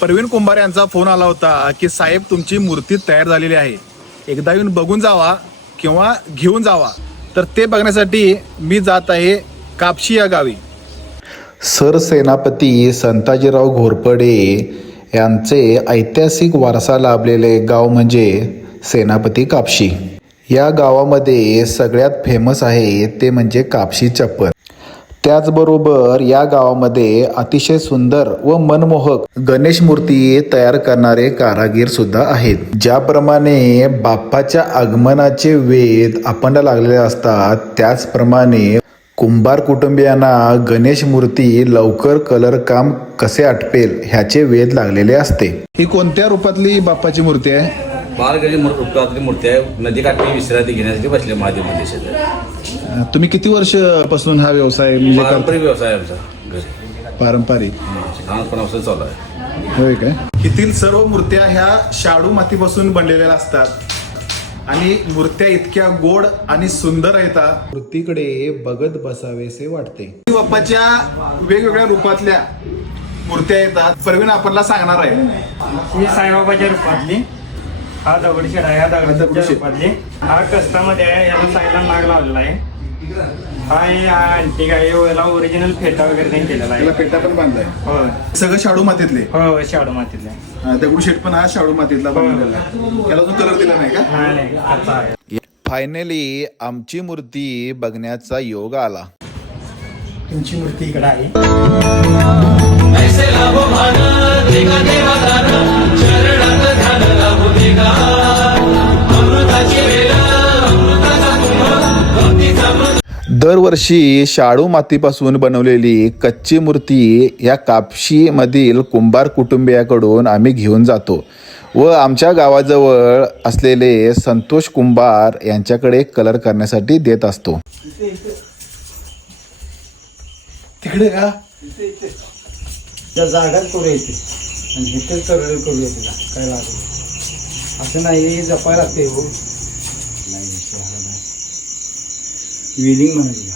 प्रवीण कुंभार यांचा फोन आला होता की साहेब तुमची मूर्ती तयार झालेली आहे, एकदा येऊन बघून जावा किंवा घेऊन जावा. तर ते बघण्यासाठी मी जात आहे कापशी या गावी. सरसेनापती संताजीराव घोरपडे यांचे ऐतिहासिक वारसा लाभलेले गाव म्हणजे सेनापती कापशी. या गावामध्ये सगळ्यात फेमस आहे ते म्हणजे कापशी चप्पल. त्याचबरोबर या गावामध्ये अतिशय सुंदर व मनमोहक गणेश मूर्ती तयार करणारे कारागीर सुद्धा आहेत. ज्याप्रमाणे बाप्पाच्या आगमनाचे वेध आपणाला लागलेले असतात, त्याचप्रमाणे कुंभार कुटुंबियांना गणेश मूर्ती लवकर कलर काम कसे आटपेल ह्याचे वेध लागलेले असते. ही कोणत्या रूपातली बाप्पाची मूर्ती आहे? बाळगडी रूपातली मूर्ती आहे. नदीकाठी विश्रांती घेण्यासाठी बसले महादेव मंदिर. तुम्ही किती वर्षापासून हा व्यवसाय म्हणजे पारंपरिक व्यवसाय आहे आमचा घरी. पारंपरिक लहानपणापासून चालू आहे. होय काय? येथील सर्व मूर्त्या ह्या शाडू मातीपासून बनलेल्या असतात आणि मूर्त्या इतक्या गोड आणि सुंदर आहेत, मूर्तीकडे बघत बसावेसे वाटते. बाप्पाच्या वेगवेगळ्या रूपातल्या मूर्त्या येतात. प्रवीण आपल्याला सांगणार आहे. ही साईबाबाच्या रूपातली, हा दगडूशेठ आहे, ह्या दगडाच्या दगडूशेठ. रूपातली, हा कस्तामध्ये आहे, याला साईडला नाग लावलेला आहे. हा अंटिक आहे, याला ओरिजिनल फेटा वगैरे नाही केलेला आहे. त्याला पेटा पण बांधलाय. हो सगळं शाडू मातीतले. हो शाडू मातीतले. दगडूशेठ पण हा शाडू मातीतला बनवलेला आहे. त्याला अजून कलर दिला नाही का? नाही आता आहे. फायनली आमची मूर्ती बघण्याचा योग आला. तुमची मूर्ती इकडे आहे. दरवर्षी शाडू मातीपासून बनवलेली कच्ची मूर्ती या कापशीमधील कुंभार कुटुंबियाकडून आम्ही घेऊन जातो व आमच्या गावाजवळ असलेले संतोष कुंभार यांच्याकडे कलर करण्यासाठी देत असतो. तिकडे का? त्या जागात करू येते आणि इथेच करू येते. काय लागेल असं नाही, जपायला लागते. हो नाही विलिंग म्हणाली.